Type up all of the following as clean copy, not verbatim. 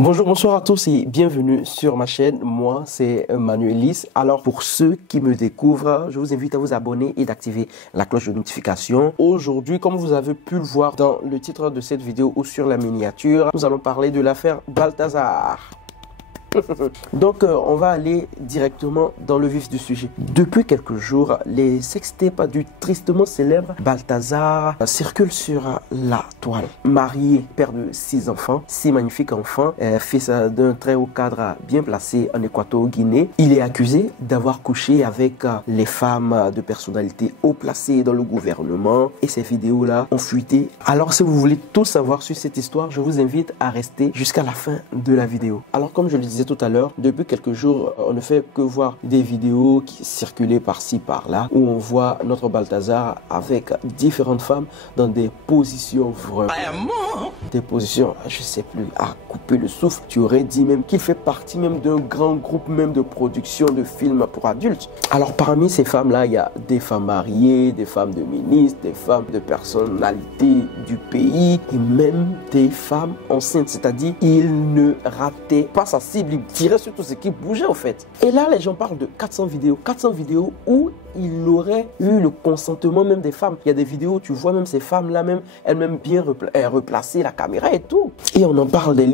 Bonjour, bonsoir à tous et bienvenue sur ma chaîne. Moi, c'est Manuelis. Alors, pour ceux qui me découvrent, je vous invite à vous abonner et d'activer la cloche de notification. Aujourd'hui, comme vous avez pu le voir dans le titre de cette vidéo ou sur la miniature, nous allons parler de l'affaire Balthazar. Donc, on va aller directement dans le vif du sujet. Depuis quelques jours, les sextapes du tristement célèbre Balthazar circulent sur la toile. Marié, père de 6 enfants, 6 magnifiques enfants, fils d'un très haut cadre bien placé en Équateur-Guinée, il est accusé d'avoir couché avec les femmes de personnalités haut placées dans le gouvernement et ces vidéos-là ont fuité. Alors, si vous voulez tout savoir sur cette histoire, je vous invite à rester jusqu'à la fin de la vidéo. Alors, comme je le disais tout à l'heure, depuis quelques jours, on ne fait que voir des vidéos qui circulaient par-ci, par-là, où on voit notre Balthazar avec différentes femmes dans des positions vraiment... Des positions, je sais plus, à couper le souffle. Tu aurais dit même qu'il fait partie même d'un grand groupe même de production de films pour adultes. Alors parmi ces femmes-là, il y a des femmes mariées, des femmes de ministres, des femmes de personnalités du pays et même des femmes enceintes. C'est-à-dire, il ne ratait pas sa cible. Il tirait sur tout ce qui bougeait au fait. Et là, les gens parlent de 400 vidéos où il aurait eu le consentement même des femmes. Il y a des vidéos où tu vois même ces femmes-là, même elles-mêmes bien replacer la caméra et tout. Et on en parle des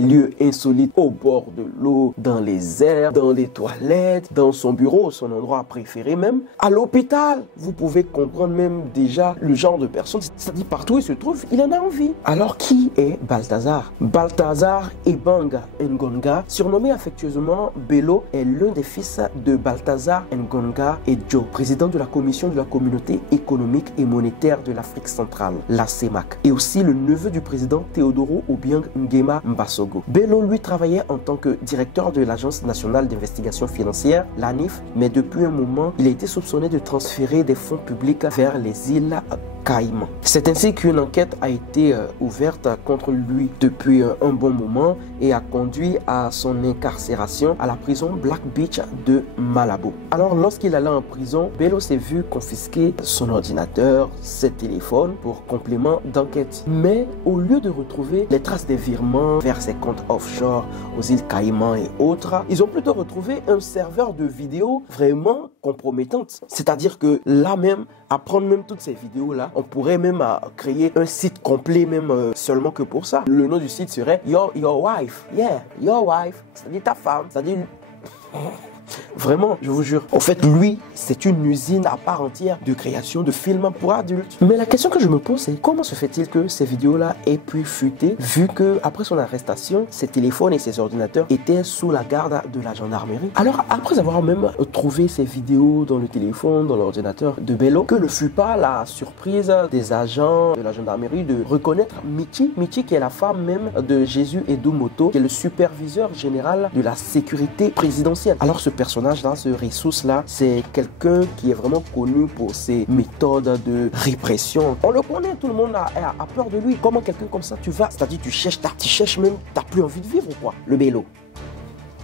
lieux insolites au bord de l'eau, dans les airs, dans les toilettes, dans son bureau, son endroit préféré même. À l'hôpital, vous pouvez comprendre même déjà le genre de personne. C'est-à-dire partout où il se trouve, il en a envie. Alors qui est Balthazar? Balthazar Ebanga Ngonga, surnommé affectueusement Bello, est l'un des fils de Balthazar Ngonga et Joe, président de la commission de la communauté économique et monétaire de l'Afrique centrale, la CEMAC, et aussi le neveu du président Théodoro Obiang Nguema Mbasogo. Bello, lui, travaillait en tant que directeur de l'Agence nationale d'investigation financière, l'ANIF, mais depuis un moment, il a été soupçonné de transférer des fonds publics vers les îles Caïmans. C'est ainsi qu'une enquête a été ouverte contre lui depuis un bon moment et a conduit à son incarcération à la prison Black Beach de Malabo. Alors, lorsqu'il allait en prison, Bello s'est vu confisquer son ordinateur, ses téléphones pour complément d'enquête. Mais au lieu de retrouver les traces des virements vers ses comptes offshore aux îles Caïmans et autres, ils ont plutôt retrouvé un serveur de vidéos vraiment compromettantes. C'est-à-dire que là même, à prendre même toutes ces vidéos-là, on pourrait même créer un site complet même seulement que pour ça. Le nom du site serait Your Wife. Yeah, Your Wife. C'est-à-dire ta femme. C'est-à-dire... Vraiment, je vous jure. En fait, lui, c'est une usine à part entière de création de films pour adultes. Mais la question que je me pose, c'est comment se fait-il que ces vidéos-là aient pu fuiter, vu que après son arrestation, ses téléphones et ses ordinateurs étaient sous la garde de la gendarmerie. Alors, après avoir même trouvé ces vidéos dans le téléphone, dans l'ordinateur de Bello, que ne fut pas la surprise des agents de la gendarmerie de reconnaître Michi qui est la femme même de Jésus Edomoto, qui est le superviseur général de la sécurité présidentielle. Alors, ce personnage-là, ce ressource-là, c'est quelqu'un qui est vraiment connu pour ses méthodes de répression. On le connaît, tout le monde a peur de lui. Comment quelqu'un comme ça, tu vas, c'est-à-dire tu cherches même, t'as plus envie de vivre ou quoi? Le Bello.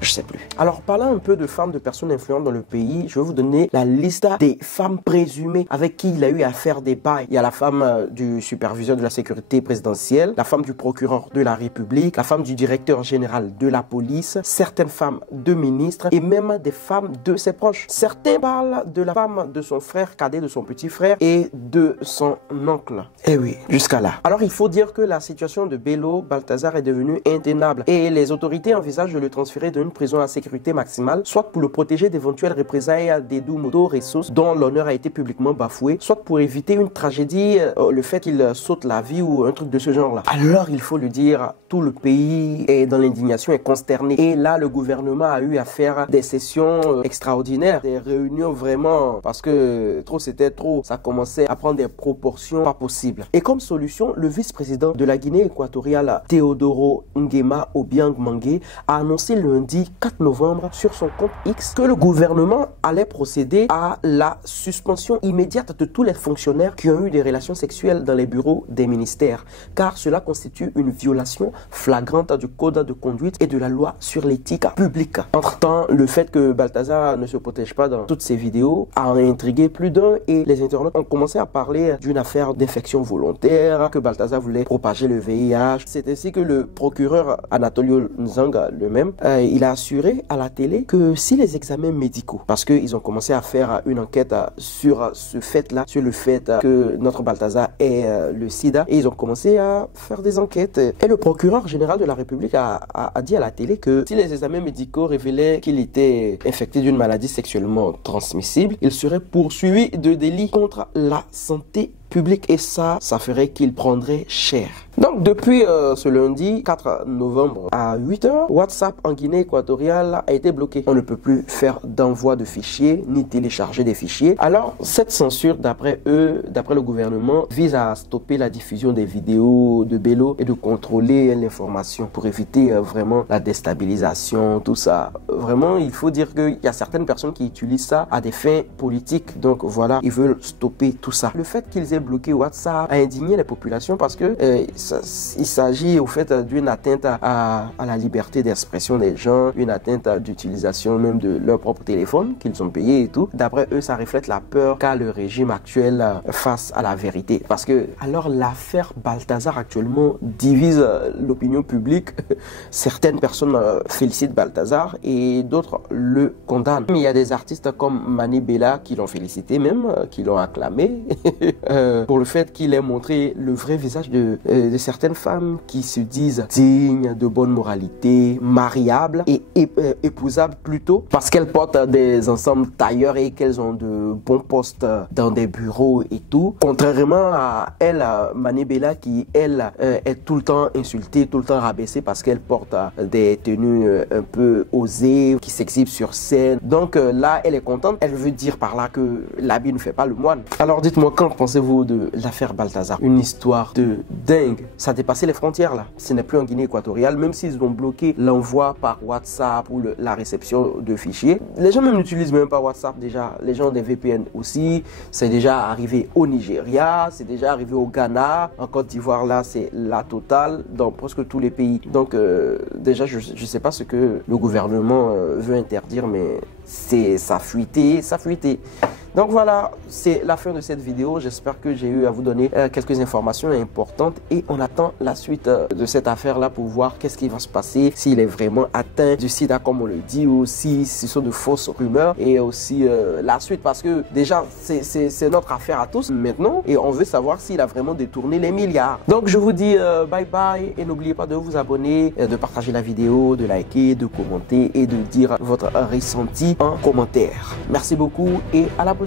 Je sais plus. Alors, parlant un peu de femmes, de personnes influentes dans le pays, je vais vous donner la liste des femmes présumées avec qui il a eu à faire des bails. Il y a la femme du superviseur de la sécurité présidentielle, la femme du procureur de la République, la femme du directeur général de la police, certaines femmes de ministres et même des femmes de ses proches. Certains parlent de la femme de son frère cadet, de son petit frère et de son oncle. Eh oui, jusqu'à là. Alors, il faut dire que la situation de Bello Balthazar est devenue intenable et les autorités envisagent de le transférer d'une prison à sécurité maximale, soit pour le protéger d'éventuelles représailles d'Edomoto Ressources dont l'honneur a été publiquement bafoué, soit pour éviter une tragédie, le fait qu'il saute la vie ou un truc de ce genre-là. Alors, il faut le dire, tout le pays est dans l'indignation et consterné. Et là, le gouvernement a eu à faire des sessions extraordinaires, des réunions vraiment, parce que trop c'était trop. Ça commençait à prendre des proportions pas possibles. Et comme solution, le vice-président de la Guinée équatoriale, Théodoro Nguema Obiang Nguema, a annoncé lundi vendredi 4 novembre sur son compte X que le gouvernement allait procéder à la suspension immédiate de tous les fonctionnaires qui ont eu des relations sexuelles dans les bureaux des ministères, car cela constitue une violation flagrante du code de conduite et de la loi sur l'éthique publique. Entre-temps, le fait que Balthazar ne se protège pas dans toutes ses vidéos a intrigué plus d'un et les internautes ont commencé à parler d'une affaire d'infection volontaire, que Balthazar voulait propager le VIH. C'est ainsi que le procureur Anatolio Nzanga lui-même, il a assuré à la télé que si les examens médicaux, parce qu'ils ont commencé à faire une enquête sur ce fait-là, sur le fait que notre Balthazar ait le sida, et ils ont commencé à faire des enquêtes. Et le procureur général de la République a dit à la télé que si les examens médicaux révélaient qu'il était infecté d'une maladie sexuellement transmissible, il serait poursuivi de délits contre la santé publique et ça ferait qu'il prendrait cher. Donc depuis ce lundi 4 novembre à 8h, WhatsApp en Guinée équatoriale a été bloqué. On ne peut plus faire d'envoi de fichiers ni télécharger des fichiers. Alors cette censure, d'après le gouvernement, vise à stopper la diffusion des vidéos de Bello et de contrôler l'information pour éviter vraiment la déstabilisation, tout ça. Vraiment, il faut dire qu'il y a certaines personnes qui utilisent ça à des fins politiques. Donc voilà, ils veulent stopper tout ça. Le fait qu'ils aient bloqué WhatsApp a indigné les populations parce que il s'agit au fait d'une atteinte à la liberté d'expression des gens, une atteinte d'utilisation même de leur propre téléphone qu'ils ont payé et tout. D'après eux, ça reflète la peur qu'a le régime actuel face à la vérité. Parce que alors l'affaire Balthazar actuellement divise l'opinion publique. Certaines personnes félicitent Balthazar et d'autres le condamnent. Il y a des artistes comme Mani Bella qui l'ont félicité même, qui l'ont acclamé pour le fait qu'il ait montré le vrai visage de certaines femmes qui se disent dignes, de bonne moralité, mariables et épousables plutôt parce qu'elles portent des ensembles tailleurs et qu'elles ont de bons postes dans des bureaux et tout. Contrairement à elle, Mani Bella, qui elle est tout le temps insultée, tout le temps rabaissée parce qu'elle porte des tenues un peu osées, qui s'exhibent sur scène. Donc là, elle est contente. Elle veut dire par là que l'habit ne fait pas le moine. Alors dites-moi, qu'en pensez-vous de l'affaire Balthazar? Une histoire de dingue. Ça a dépassé les frontières là. Ce n'est plus en Guinée équatoriale, même s'ils ont bloqué l'envoi par WhatsApp ou la réception de fichiers. Les gens même n'utilisent même pas WhatsApp déjà. Les gens ont des VPN aussi. C'est déjà arrivé au Nigeria, c'est déjà arrivé au Ghana. En Côte d'Ivoire là, c'est la totale dans presque tous les pays. Donc déjà, je ne sais pas ce que le gouvernement veut interdire, mais ça a fuité, ça a fuité. Donc voilà, c'est la fin de cette vidéo. J'espère que j'ai eu à vous donner quelques informations importantes et on attend la suite de cette affaire-là pour voir qu'est-ce qui va se passer, s'il est vraiment atteint du sida comme on le dit ou si ce sont de fausses rumeurs et aussi la suite parce que déjà c'est notre affaire à tous maintenant et on veut savoir s'il a vraiment détourné les milliards. Donc je vous dis bye bye et n'oubliez pas de vous abonner, de partager la vidéo, de liker, de commenter et de dire votre ressenti en commentaire. Merci beaucoup et à la prochaine.